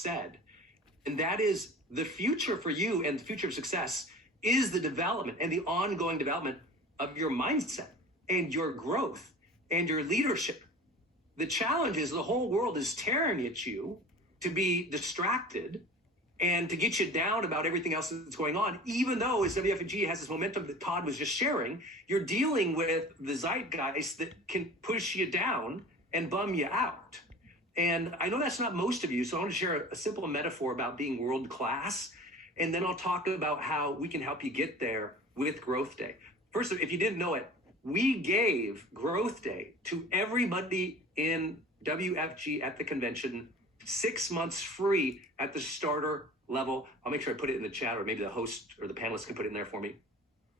said. And that is the future for you, and the future of success is the development and the ongoing development of your mindset and your growth and your leadership. The challenge is the whole world is tearing at you to be distracted and to get you down about everything else that's going on. Even though, as WFG has this momentum that Todd was just sharing, you're dealing with the zeitgeist that can push you down and bum you out. And I know that's not most of you, so I want to share a simple metaphor about being world class, and then I'll talk about how we can help you get there with Growth Day. First, if you didn't know it, we gave Growth Day to everybody in WFG at the convention 6 months free at the starter level. I'll make sure I put it in the chat, or maybe the host or the panelists can put it in there for me.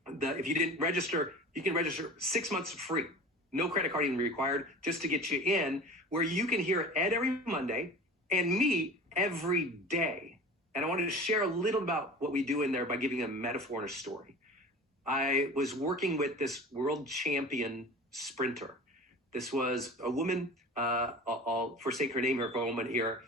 If you didn't register, you can register 6 months free. No credit card even required, just to get you in, where you can hear Ed every Monday and me every day. And I wanted to share a little about what we do in there by giving a metaphor and a story. I was working with this world champion sprinter. This was a woman, I'll forsake her name here for a moment here,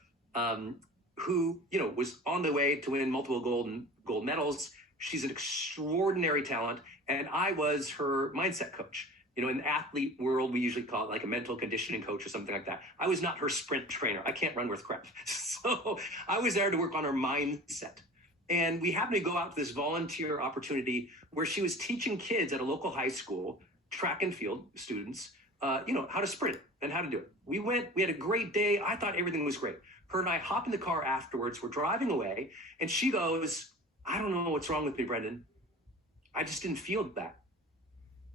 who, was on the way to win multiple gold medals. She's an extraordinary talent, and I was her mindset coach. In the athlete world, we usually call it like a mental conditioning coach or something like that. I was not her sprint trainer. I can't run worth crap. So I was there to work on her mindset. And we happened to go out to this volunteer opportunity where she was teaching kids at a local high school, track and field students, how to sprint and how to do it. We had a great day. I thought everything was great. Her and I hop in the car afterwards. We're driving away, and she goes, "I don't know what's wrong with me, Brendon. I just didn't feel that."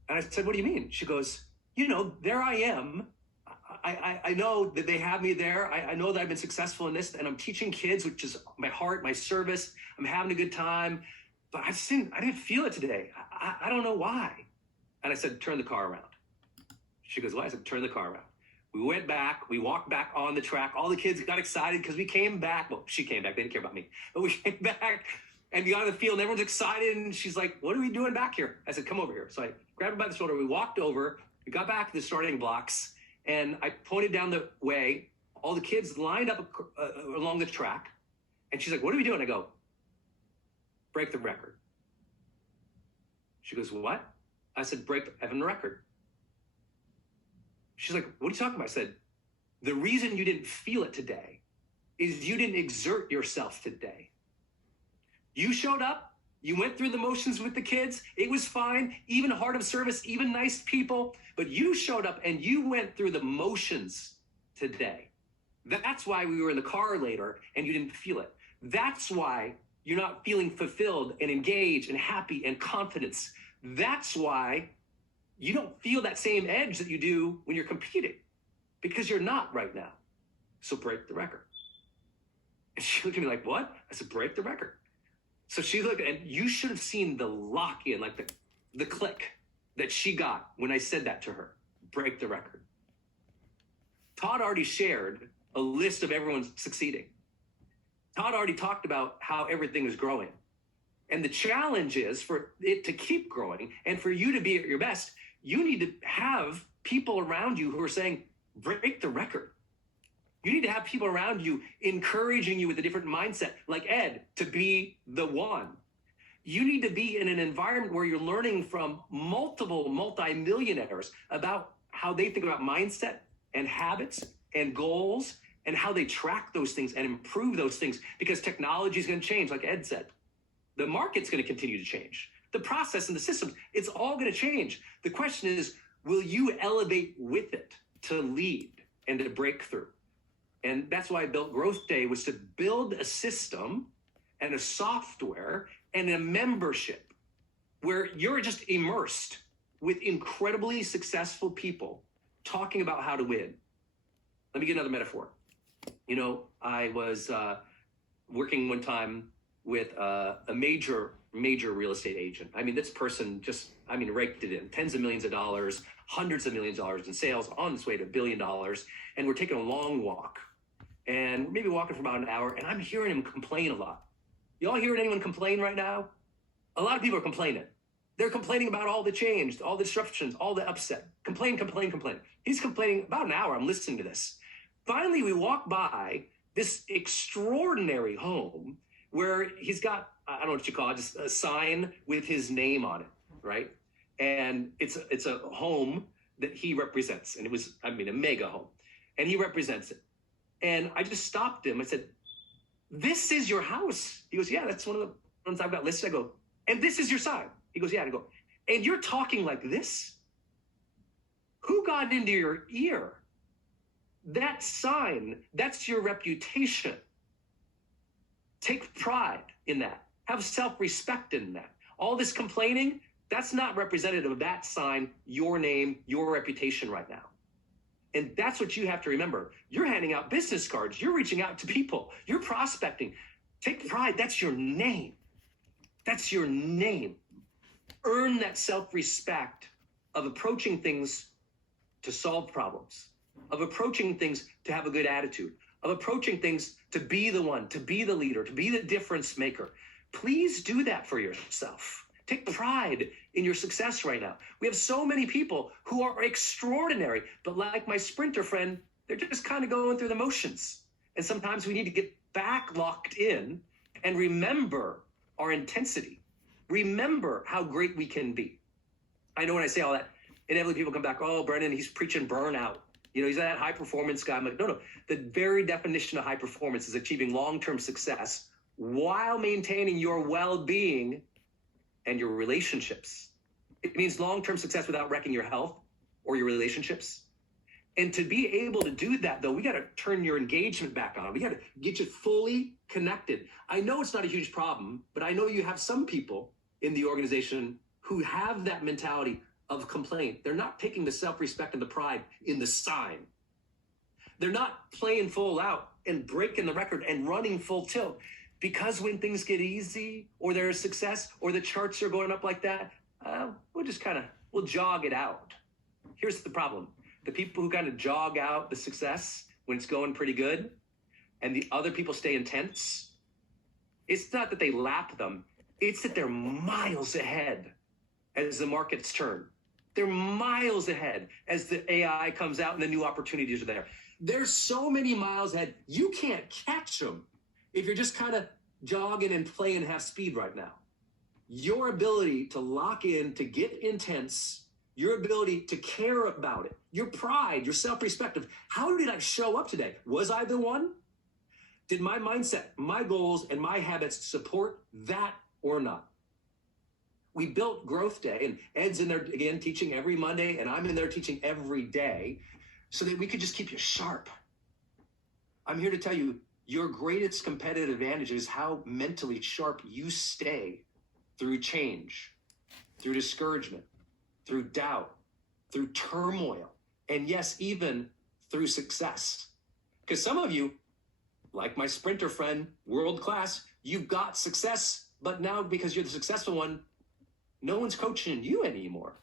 And I said, "What do you mean?" She goes, "There I am. I know that they have me there. I know that I've been successful in this, and I'm teaching kids, which is my heart, my service. I'm having a good time, but I didn't feel it today. I don't know why." And I said, "Turn the car around." She goes, "Why?" I said, "Turn the car around." We went back. We walked back on the track. All the kids got excited because we came back. Well, she came back. They didn't care about me. But we came back and we got on the field, and everyone's excited. And she's like, "What are we doing back here?" I said, "Come over here." So I grabbed her by the shoulder. We walked over. We got back to the starting blocks. And I pointed down the way. All the kids lined up along the track. And she's like, "What are we doing?" I go, "Break the record." She goes, "What?" I said, "Break the Evan record." She's like, "What are you talking about?" I said, "The reason you didn't feel it today is you didn't exert yourself today. You showed up, you went through the motions with the kids, it was fine, even heart of service, even nice people, but you showed up and you went through the motions today. That's why we were in the car later and you didn't feel it. That's why you're not feeling fulfilled and engaged and happy and confidence. That's why you don't feel that same edge that you do when you're competing, because you're not right now. So break the record." And she looked at me like, "What?" I said, "Break the record." So she looked, and you should have seen the lock in, like the click that she got when I said that to her. Break the record. Todd already shared a list of everyone succeeding. Todd already talked about how everything is growing. And the challenge is for it to keep growing and for you to be at your best, you need to have people around you who are saying, break the record. You need to have people around you encouraging you with a different mindset, like Ed, to be the one. You need to be in an environment where you're learning from multiple multimillionaires about how they think about mindset and habits and goals and how they track those things and improve those things, because technology is going to change, like Ed said. The market's going to continue to change. The process and the systems, it's all going to change. The question is, will you elevate with it to lead and to break through? And that's why I built Growth Day, was to build a system and a software and a membership where you're just immersed with incredibly successful people talking about how to win. Let me get another metaphor. I was working one time with a major real estate agent. I mean, this person raked it in tens of millions of dollars, hundreds of millions of dollars in sales, on its way to $1 billion. And we're taking a long walk, and maybe walking for about an hour, and I'm hearing him complain a lot. Y'all hearing anyone complain right now? A lot of people are complaining. They're complaining about all the change, all the disruptions, all the upset. Complain. He's complaining about an hour. I'm listening to this. Finally, we walk by this extraordinary home where he's got, I don't know what you call it, just a sign with his name on it, right? And it's a home that he represents. And it was, I mean, a mega home. And he represents it. And I just stopped him. I said, this is your house? He goes, yeah, that's one of the ones I've got listed. I go, and this is your sign? He goes, yeah. I go, and you're talking like this? Who got into your ear? That sign, that's your reputation. Take pride in that. Have self-respect in that. All this complaining, that's not representative of that sign, your name, your reputation right now. And that's what you have to remember. You're handing out business cards. You're reaching out to people. You're prospecting. Take pride. That's your name. That's your name. Earn that self-respect of approaching things to solve problems, of approaching things to have a good attitude, of approaching things to be the one, to be the leader, to be the difference maker. Please do that for yourself. Take pride in your success right now. We have so many people who are extraordinary, but like my sprinter friend, they're just kind of going through the motions. And sometimes we need to get back locked in and remember our intensity. Remember how great we can be. I know when I say all that, inevitably people come back, oh, Brendon, he's preaching burnout. You know, he's that high performance guy. I'm like, no. The very definition of high performance is achieving long-term success while maintaining your well-being and your relationships. It means long-term success without wrecking your health or your relationships. And to be able to do that, though, we got to turn your engagement back on. We got to get you fully connected. I know it's not a huge problem, but I know you have some people in the organization who have that mentality of complaint. They're not taking the self-respect and the pride in the sign. They're not playing full out and breaking the record and running full tilt. Because when things get easy or there's success or the charts are going up like that, we'll jog it out. Here's the problem. The people who kind of jog out the success when it's going pretty good and the other people stay intense, it's not that they lap them. It's that they're miles ahead as the markets turn. They're miles ahead as the AI comes out and the new opportunities are there. There's so many miles ahead. You can't catch them if you're just kind of jogging and playing half speed right now. Your ability to lock in, to get intense, your ability to care about it, your pride, your self-respect of how did I show up today? Was I the one? Did my mindset, my goals, and my habits support that or not? We built Growth Day, and Ed's in there again teaching every Monday, and I'm in there teaching every day so that we could just keep you sharp. I'm here to tell you, your greatest competitive advantage is how mentally sharp you stay through change, through discouragement, through doubt, through turmoil, and yes, even through success. Because some of you, like my sprinter friend, world class, you've got success, but now because you're the successful one, no one's coaching you anymore.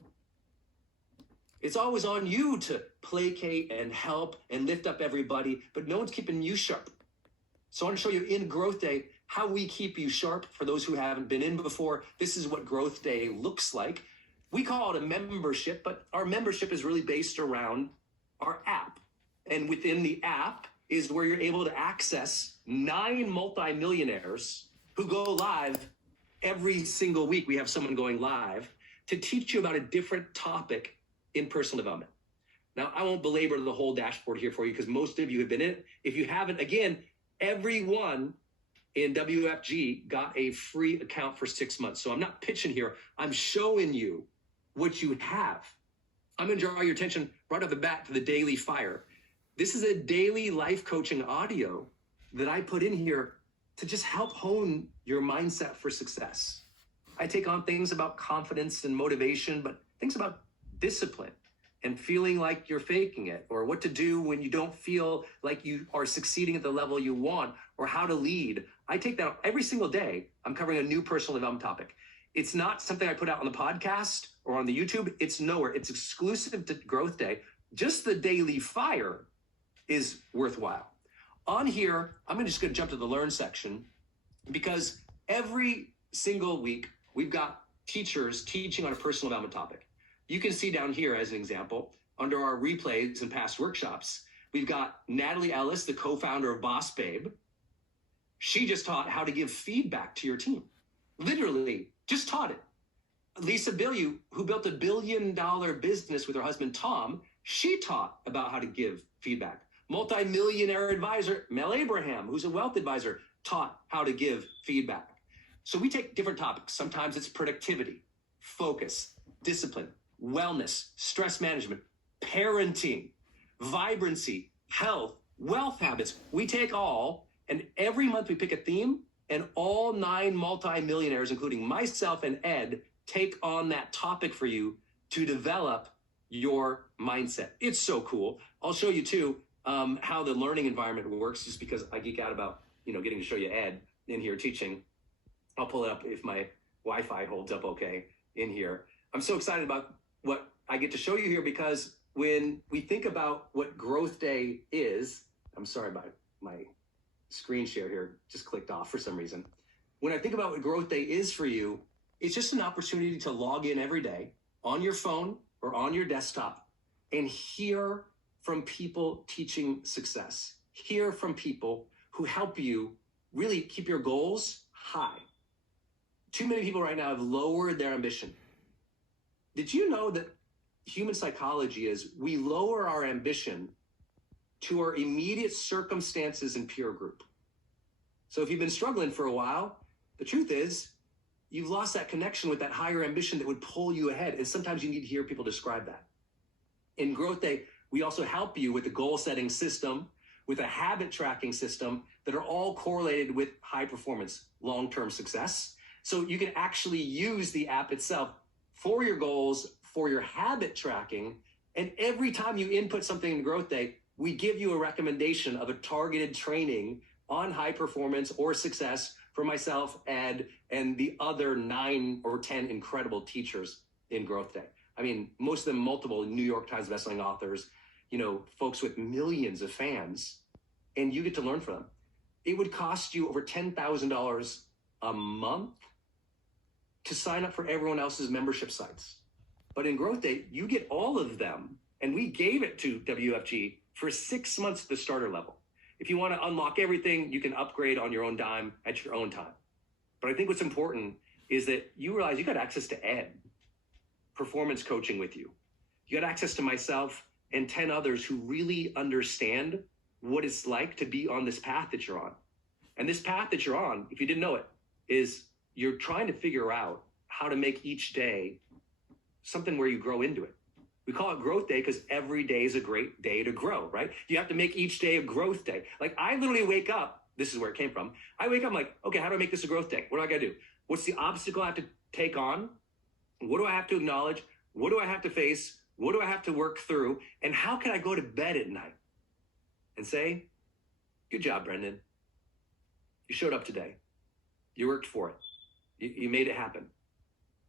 It's always on you to placate and help and lift up everybody, but no one's keeping you sharp. So I want to show you in Growth Day how we keep you sharp. For those who haven't been in before, this is what Growth Day looks like. We call it a membership, but our membership is really based around our app. And within the app is where you're able to access 9 multimillionaires who go live every single week. We have someone going live to teach you about a different topic in personal development. Now, I won't belabor the whole dashboard here for you because most of you have been in it. If you haven't, again, everyone in WFG got a free account for 6 months. So I'm not pitching here. I'm showing you what you have. I'm going to draw your attention right off the bat to the Daily Fire. This is a daily life coaching audio that I put in here to just help hone your mindset for success. I take on things about confidence and motivation, but things about discipline and feeling like you're faking it, or what to do when you don't feel like you are succeeding at the level you want, or how to lead. I take that every single day. I'm covering a new personal development topic. It's not something I put out on the podcast or on the YouTube. It's nowhere. It's exclusive to Growth Day. Just the Daily Fire is worthwhile. On here, I'm just going to jump to the Learn section because every single week we've got teachers teaching on a personal development topic. You can see down here as an example, under our replays and past workshops, We've got Natalie Ellis, the co-founder of Boss Babe. She just taught how to give feedback to your team. Literally, just taught it. Lisa Bilyeu, who built $1 billion business with her husband, Tom, she taught about how to give feedback. Multi-millionaire advisor, Mel Abraham, who's a wealth advisor, taught how to give feedback. So we take different topics. Sometimes it's productivity, focus, discipline, wellness, stress management, parenting, vibrancy, health, wealth habits. We take all, and every month we pick a theme, and all 9 multi-millionaires, including myself and Ed, take on that topic for you to develop your mindset. It's so cool. I'll show you too how the learning environment works, just because I geek out about getting to show you Ed in here teaching. I'll pull it up if my Wi-Fi holds up okay in here. I'm so excited about what I get to show you here, because when we think about what Growth Day is, I'm sorry about my screen share here, just clicked off for some reason. When I think about what Growth Day is for you, it's just an opportunity to log in every day on your phone or on your desktop and hear from people teaching success. Hear from people who help you really keep your goals high. Too many people right now have lowered their ambition. Did you know that human psychology is we lower our ambition to our immediate circumstances and peer group? So if you've been struggling for a while, the truth is you've lost that connection with that higher ambition that would pull you ahead. And sometimes you need to hear people describe that. In Growth Day, we also help you with a goal setting system, with a habit tracking system that are all correlated with high performance, long-term success. So you can actually use the app itself for your goals, for your habit tracking. And every time you input something in Growth Day, we give you a recommendation of a targeted training on high performance or success for myself, Ed, and the other 9 or 10 incredible teachers in Growth Day. I mean, most of them multiple New York Times bestselling authors, folks with millions of fans, and you get to learn from them. It would cost you over $10,000 a month to sign up for everyone else's membership sites. But in Growth Day, you get all of them, and we gave it to WFG for 6 months at the starter level. If you want to unlock everything, you can upgrade on your own dime at your own time. But I think what's important is that you realize you got access to Ed, performance coaching with you. You got access to myself and 10 others who really understand what it's like to be on this path that you're on. And this path that you're on, if you didn't know it, is you're trying to figure out how to make each day something where you grow into it. We call it Growth Day because every day is a great day to grow, right? You have to make each day a growth day. Like I literally wake up, this is where it came from. I wake up, I'm like, okay, how do I make this a growth day? What do I gotta do? What's the obstacle I have to take on? What do I have to acknowledge? What do I have to face? What do I have to work through? And how can I go to bed at night and say, good job, Brendon. You showed up today. You worked for it. You made it happen.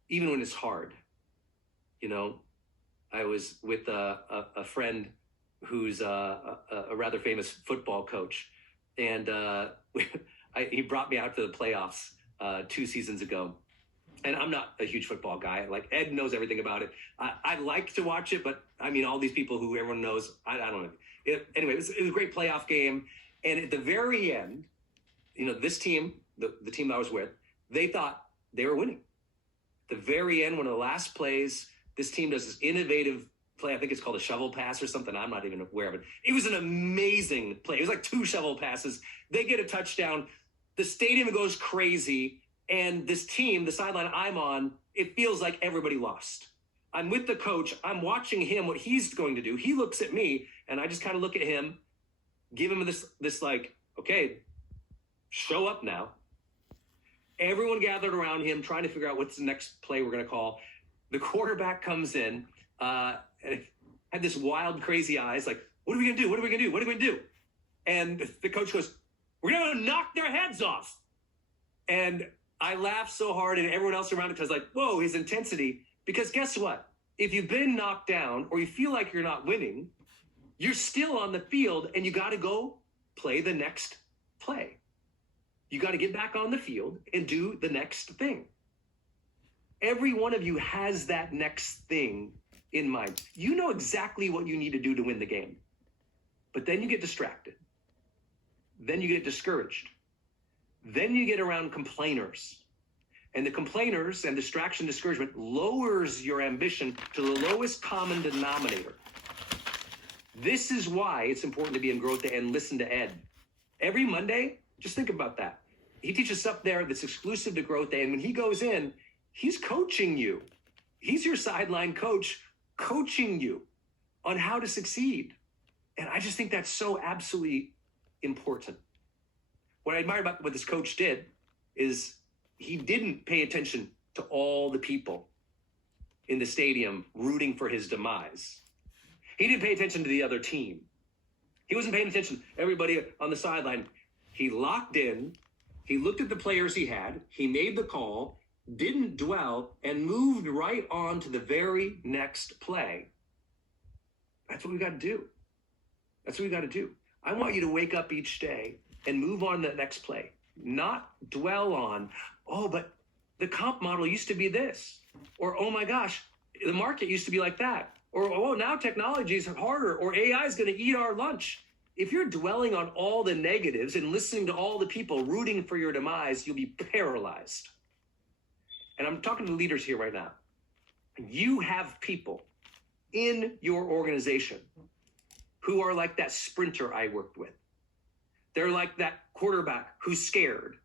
Even when it's hard. I was with a friend who's a rather famous football coach. And he brought me out to the playoffs 2 seasons ago. And I'm not a huge football guy. Like Ed knows everything about it. I like to watch it, but I mean, all these people who everyone knows, I don't know. Anyway, it was a great playoff game. And at the very end, this team, the team I was with, they thought they were winning. At the very end, one of the last plays, this team does this innovative play. I think it's called a shovel pass or something. I'm not even aware of it. It was an amazing play. It was like 2 shovel passes. They get a touchdown. The stadium goes crazy. And this team, the sideline I'm on, it feels like everybody lost. I'm with the coach. I'm watching him, what he's going to do. He looks at me, and I just kind of look at him, give him this like, okay, show up now. Everyone gathered around him, trying to figure out what's the next play we're going to call. The quarterback comes in, and had this wild, crazy eyes, like, what are we going to do? What are we going to do? What are we going to do? And the coach goes, we're going to knock their heads off. And I laughed so hard, and everyone else around it was like, whoa, his intensity. Because guess what? If you've been knocked down or you feel like you're not winning, you're still on the field, and you got to go play the next play. You got to get back on the field and do the next thing. Every one of you has that next thing in mind. You know exactly what you need to do to win the game. But then you get distracted. Then you get discouraged. Then you get around complainers. And the complainers and distraction, discouragement lowers your ambition to the lowest common denominator. This is why it's important to be in growth and listen to Ed. Every Monday, just think about that. He teaches stuff there that's exclusive to Growth Day. And when he goes in, he's coaching you. He's your sideline coach, coaching you on how to succeed. And I just think that's so absolutely important. What I admire about what this coach did is he didn't pay attention to all the people in the stadium rooting for his demise. He didn't pay attention to the other team. He wasn't paying attention to everybody on the sideline. He locked in. He looked at the players he had. He made the call, didn't dwell, and moved right on to the very next play. That's what we got to do. That's what we got to do. I want you to wake up each day and move on to the next play. Not dwell on, oh, but the comp model used to be this. Or, oh my gosh, the market used to be like that. Or, oh, now technology is harder. Or AI is going to eat our lunch. If you're dwelling on all the negatives and listening to all the people rooting for your demise, you'll be paralyzed. And I'm talking to leaders here right now. You have people in your organization who are like that sprinter I worked with. They're like that quarterback who's scared,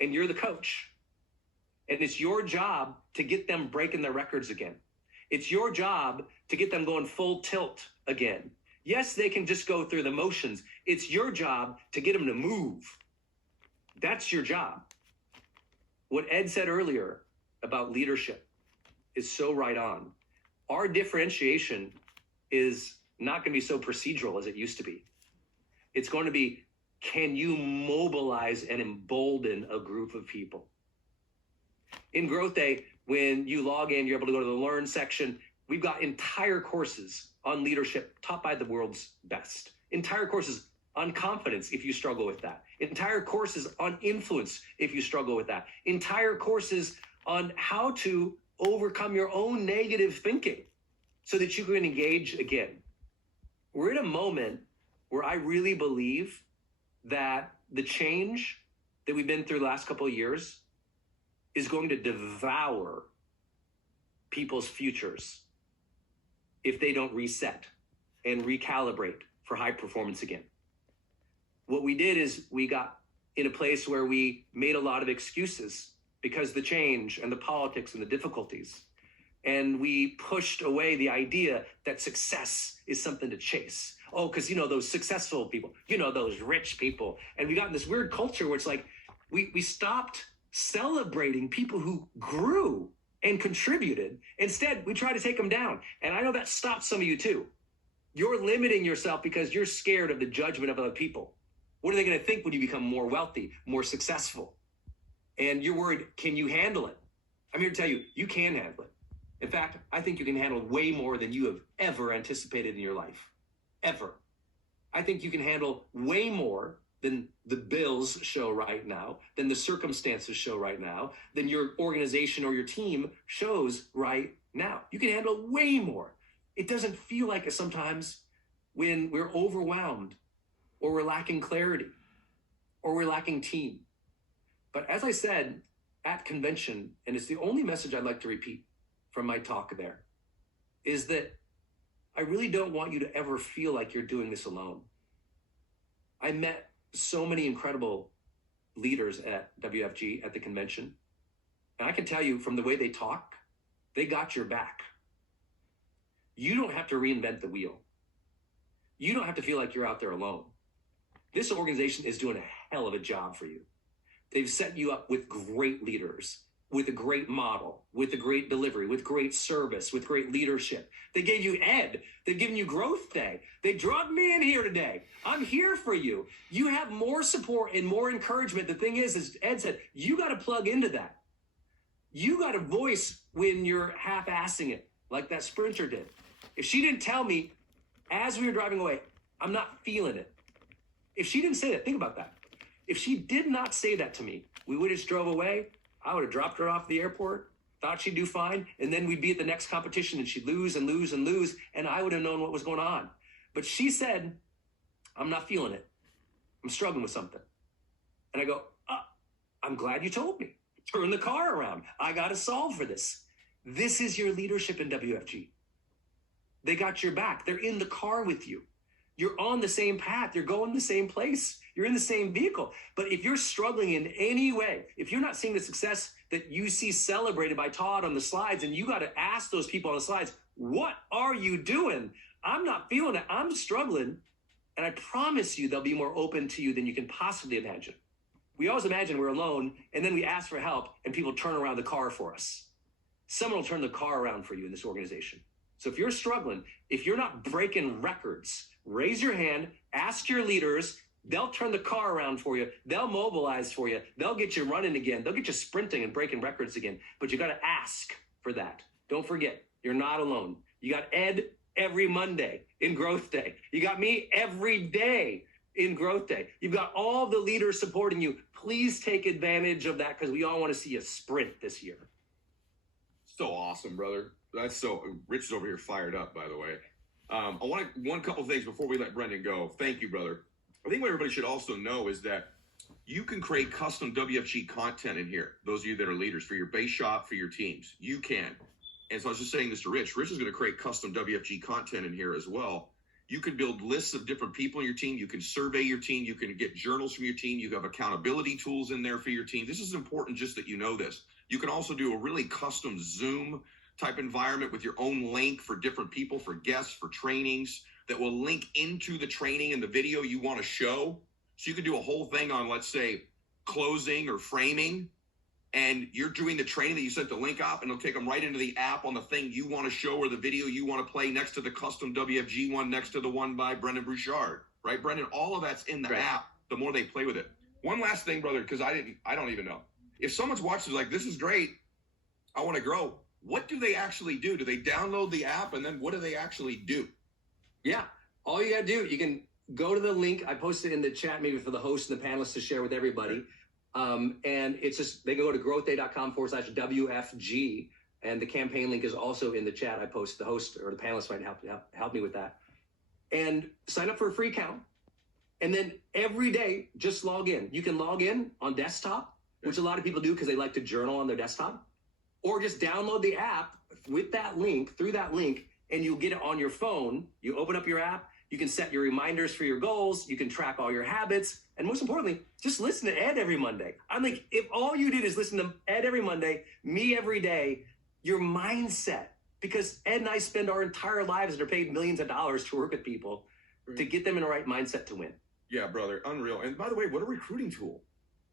and you're the coach. And it's your job to get them breaking their records again. It's your job to get them going full tilt again. Yes, they can just go through the motions. It's your job to get them to move. That's your job. What Ed said earlier about leadership is so right on. Our differentiation is not going to be so procedural as it used to be. It's going to be, can you mobilize and embolden a group of people? In Growth Day, when you log in, you're able to go to the Learn section. We've got entire courses on leadership taught by the world's best. Entire courses on confidence if you struggle with that. Entire courses on influence if you struggle with that. Entire courses on how to overcome your own negative thinking so that you can engage again. We're in a moment where I really believe that the change that we've been through the last couple of years is going to devour people's futures if they don't reset and recalibrate for high performance again. What we did is we got in a place where we made a lot of excuses because the change and the politics and the difficulties. And we pushed away the idea that success is something to chase. Oh, because those successful people, those rich people. And we got in this weird culture where it's like we stopped celebrating people who grew and contributed. Instead, we try to take them down. And I know that stops some of you too. You're limiting yourself because you're scared of the judgment of other people. What are they going to think when you become more wealthy, more successful? And you're worried, can you handle it? I'm here to tell you, you can handle it. In fact, I think you can handle way more than you have ever anticipated in your life. Ever. I think you can handle way more than the bills show right now, than the circumstances show right now, than your organization or your team shows right now. You can handle way more. It doesn't feel like it sometimes when we're overwhelmed or we're lacking clarity or we're lacking team. But as I said at convention, and it's the only message I'd like to repeat from my talk there, is that I really don't want you to ever feel like you're doing this alone. I met so many incredible leaders at WFG at the convention. And I can tell you from the way they talk, they got your back. You don't have to reinvent the wheel. You don't have to feel like you're out there alone. This organization is doing a hell of a job for you. They've set you up with great leaders, with a great model, with a great delivery, with great service, with great leadership. They gave you Ed. They've given you Growth Day. They drugged me in here today. I'm here for you. You have more support and more encouragement. The thing is, as Ed said, you got to plug into that. You got to voice when you're half-assing it, like that sprinter did. If she didn't tell me as we were driving away, I'm not feeling it. If she didn't say that, think about that. If she did not say that to me, we would have just drove away. I would have dropped her off at the airport, thought she'd do fine, and then we'd be at the next competition and she'd lose and lose and lose, and I would have known what was going on. But she said, I'm not feeling it. I'm struggling with something. And I go, I'm glad you told me. Turn the car around. I got to solve for this. This is your leadership in WFG. They got your back. They're in the car with you. You're on the same path. You're going the same place. You're in the same vehicle. But if you're struggling in any way, if you're not seeing the success that you see celebrated by Todd on the slides, and you got to ask those people on the slides, what are you doing? I'm not feeling it. I'm struggling. And I promise you, they'll be more open to you than you can possibly imagine. We always imagine we're alone, and then we ask for help, and people turn around the car for us. Someone will turn the car around for you in this organization. So if you're struggling, if you're not breaking records, raise your hand, ask your leaders. They'll turn the car around for you. They'll mobilize for you. They'll get you running again. They'll get you sprinting and breaking records again. But you got to ask for that. Don't forget, you're not alone. You got Ed every Monday in Growth Day. You got me every day in Growth Day. You've got all the leaders supporting you. Please take advantage of that, because we all want to see you sprint this year. So awesome, brother. Rich is over here fired up, by the way. I want one couple things before we let Brendon go. Thank you, brother. I think what everybody should also know is that you can create custom WFG content in here. Those of you that are leaders, for your base shop, for your teams, you can. And so I was just saying this to Rich. Rich is going to create custom WFG content in here as well. You can build lists of different people in your team. You can survey your team. You can get journals from your team. You have accountability tools in there for your team. This is important, just that you know this. You can also do a really custom Zoom type environment with your own link for different people, for guests, for trainings that will link into the training and the video you want to show. So you can do a whole thing on, let's say, closing or framing, and you're doing the training that you sent the link up, and it'll take them right into the app on the thing you want to show, or the video you want to play next to the custom WFG one, next to the one by Brendon Bouchard, right? Brendon, all of that's in the app, the more they play with it. One last thing, brother, because I don't even know. If someone's watching, like, this is great, I want to grow, what do they actually do? Do they download the app, and then what do they actually do? Yeah, all you got to do, you can go to the link. I posted in the chat, maybe for the host and the panelists to share with everybody. And it's just, they can go to growthday.com/WFG. And the campaign link is also in the chat. I post, the host or the panelists might help me with that. And sign up for a free account. And then every day, just log in. You can log in on desktop, which a lot of people do because they like to journal on their desktop. Or just download the app with that link, through that link, and you'll get it on your phone. You open up your app. You can set your reminders for your goals. You can track all your habits. And most importantly, just listen to Ed every Monday. I'm like, if all you did is listen to Ed every Monday, me every day, your mindset, because Ed and I spend our entire lives and are paid millions of dollars to work with people to get them in the right mindset to win. Yeah, brother, unreal. And by the way, what a recruiting tool.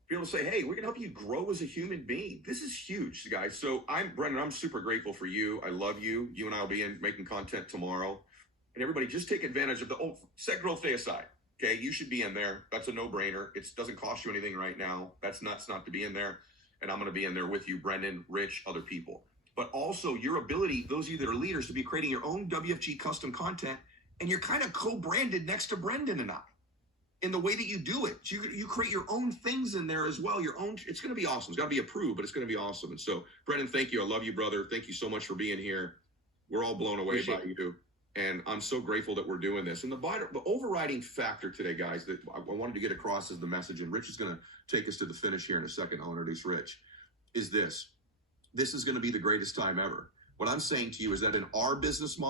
Be able to say, hey, we're going to help you grow as a human being. This is huge, guys. So Brendon, I'm super grateful for you. I love you. You and I will be making content tomorrow. And everybody, just take advantage of set Growth Day aside. Okay, you should be in there. That's a no-brainer. It doesn't cost you anything right now. That's nuts not to be in there. And I'm going to be in there with you, Brendon, Rich, other people. But also your ability, those of you that are leaders, to be creating your own WFG custom content, and you're kind of co-branded next to Brendon and I in the way that you do it. So you create your own things in there as well. Your own. It's going to be awesome. It's got to be approved, but it's going to be awesome. And so, Brendon, thank you. I love you, brother. Thank you so much for being here. We're all blown away by you. And I'm so grateful that we're doing this. And the overriding factor today, guys, that I wanted to get across as the message, and Rich is going to take us to the finish here in a second. I'll introduce Rich, is this. This is going to be the greatest time ever. What I'm saying to you is that in our business model,